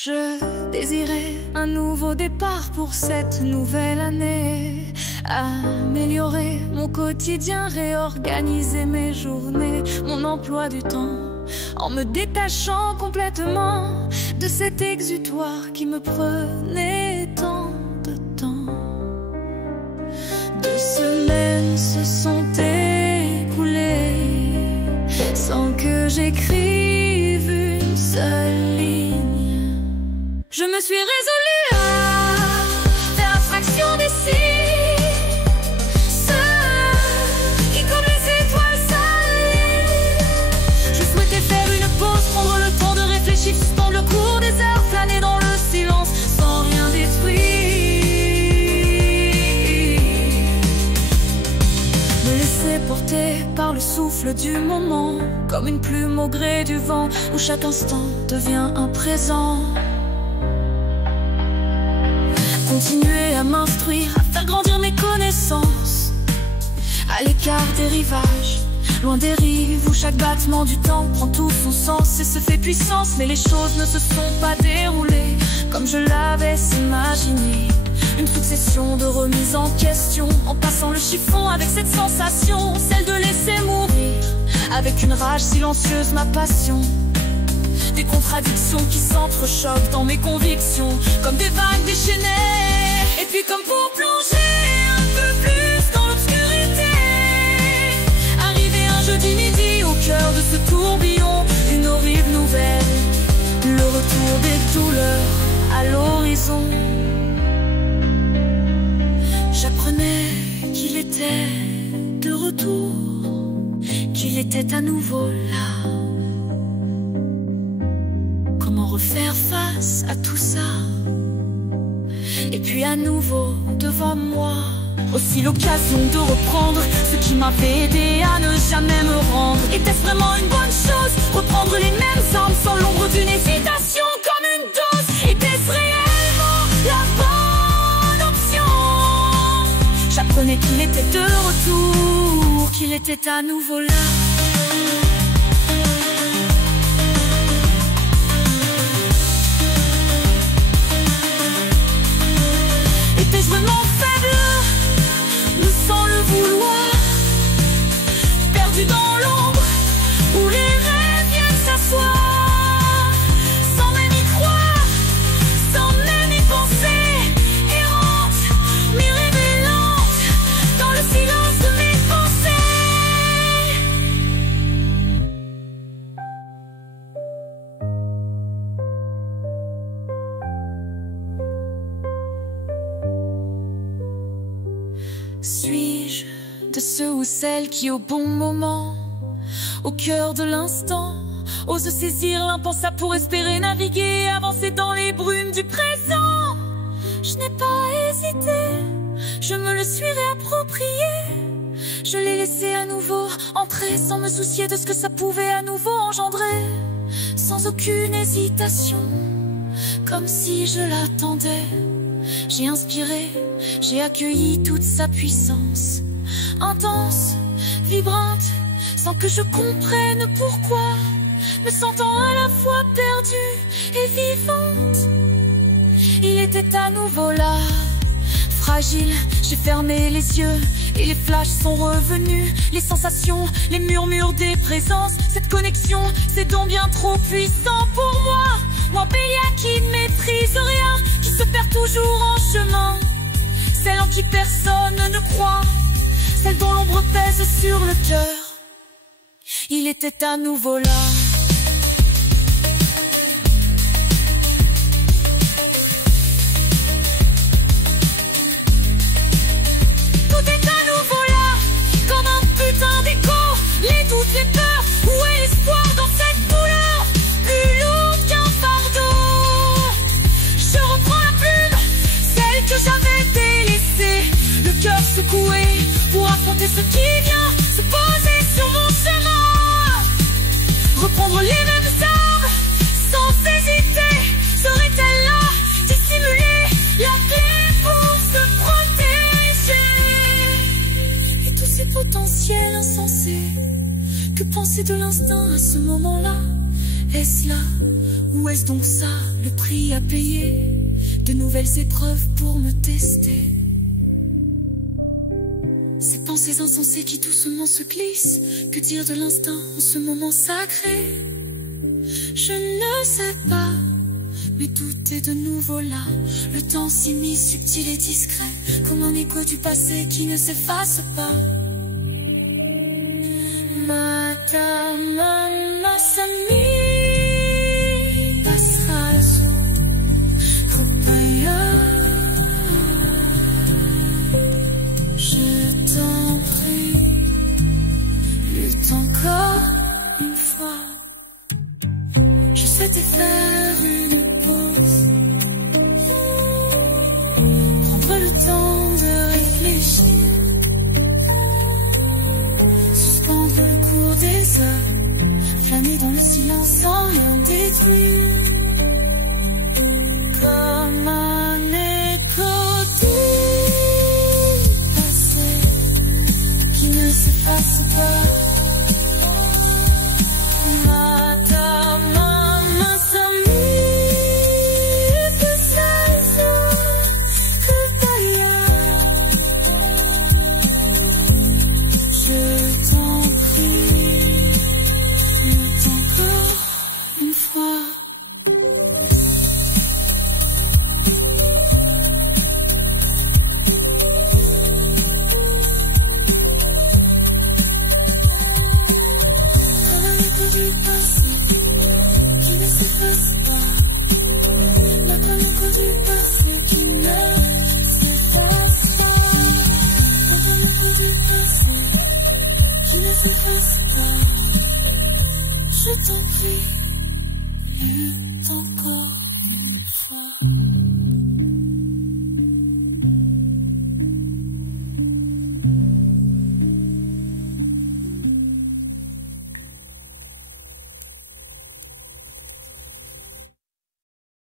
Je désirais un nouveau départ pour cette nouvelle année. Améliorer mon quotidien, réorganiser mes journées, mon emploi du temps, en me détachant complètement de cet exutoire qui me prenait tant de temps. 2 semaines se sont écoulées sans que j'écrive une seule ligne. Je me suis résolue à faire abstraction des signes, ceux qui comme les étoiles s'alignent. Je souhaitais faire une pause, prendre le temps de réfléchir, suspendre le cours des heures, flâner dans le silence sans rien détruire. Me laisser porter par le souffle du moment, comme une plume au gré du vent, où chaque instant devient un présent. Continuer à m'instruire, à faire grandir mes connaissances, à l'écart des rivages, loin des rives où chaque battement du temps prend tout son sens et se fait puissance. Mais les choses ne se sont pas déroulées comme je l'avais imaginé. Une succession de remises en question, en passant le chiffon avec cette sensation, celle de laisser mourir avec une rage silencieuse ma passion. Des contradictions qui s'entrechoquent dans mes convictions, comme des vagues déchaînées. Et puis comme pour plonger un peu plus dans l'obscurité, arrivé un jeudi midi au cœur de ce tourbillon, une horrible nouvelle, le retour des douleurs à l'horizon. J'apprenais qu'il était de retour, qu'il était à nouveau là. Comment refaire face à tout ça? Et puis à nouveau devant moi, aussi l'occasion de reprendre ce qui m'avait aidé à ne jamais me rendre. Était-ce vraiment une bonne chose? Reprendre les mêmes armes sans l'ombre d'une hésitation, comme une dose. Était-ce réellement la bonne option? J'apprenais qu'il était de retour, qu'il était à nouveau là. Était-ce vraiment faible, mais sans le vouloir, perdu dans l'ombre, où les rêves viennent s'asseoir, sans même y croire, sans même y penser, errante, m'irrévélante, dans le silence de mes Suis-je de ceux ou celles qui au bon moment, au cœur de l'instant, osent saisir l'impensable pour espérer naviguer, avancer dans les brumes du présent? Je n'ai pas hésité, je me le suis réapproprié. Je l'ai laissé à nouveau entrer sans me soucier de ce que ça pouvait à nouveau engendrer, sans aucune hésitation, comme si je l'attendais. J'ai inspiré, j'ai accueilli toute sa puissance, intense, vibrante, sans que je comprenne pourquoi, me sentant à la fois perdue et vivante. Il était à nouveau là, fragile, j'ai fermé les yeux et les flashs sont revenus. Les sensations, les murmures des présences, cette connexion, c'est donc bien trop puissant pour moi. Moi, Bélia qui ne maîtrise rien, qui se perd toujours en chemin, celle en qui personne ne croit, celle dont l'ombre pèse sur le cœur. Il était à nouveau là. Tout est à nouveau là, comme un putain d'écho. Les doutes, les peurs, où est l'espoir dans cette douleur plus lourde qu'un fardeau? Je reprends la plume, celle que j'avais délaissée, le cœur secoué pour affronter ce qui vient se poser sur mon chemin. Reprendre les mêmes armes sans hésiter, serait-elle là, dissimuler la clé pour se protéger? Et tous ces potentiels insensés, que penser de l'instinct à ce moment-là? Est-ce là Ou est-ce donc ça, le prix à payer? De nouvelles épreuves pour me tester. Ces pensées insensées qui doucement se glissent. Que dire de l'instinct en ce moment sacré? Je ne sais pas, mais tout est de nouveau là. Le temps s'immisce, subtil et discret, comme un écho du passé qui ne s'efface pas. Madame Sami passera Kopaya. Je t'en prie, lutte encore une fois. Je souhaitais faire une pause, prendre le temps de réfléchir, suspendre le cours des heures, flâner dans le silence sans rien détruire. Comme un écho du passé qui ne s'efface pas. Du passé qui ne s'efface pas. La panique du passé qui ne s'efface pas. La panique du passé qui ne s'efface pas. Je t'en prie,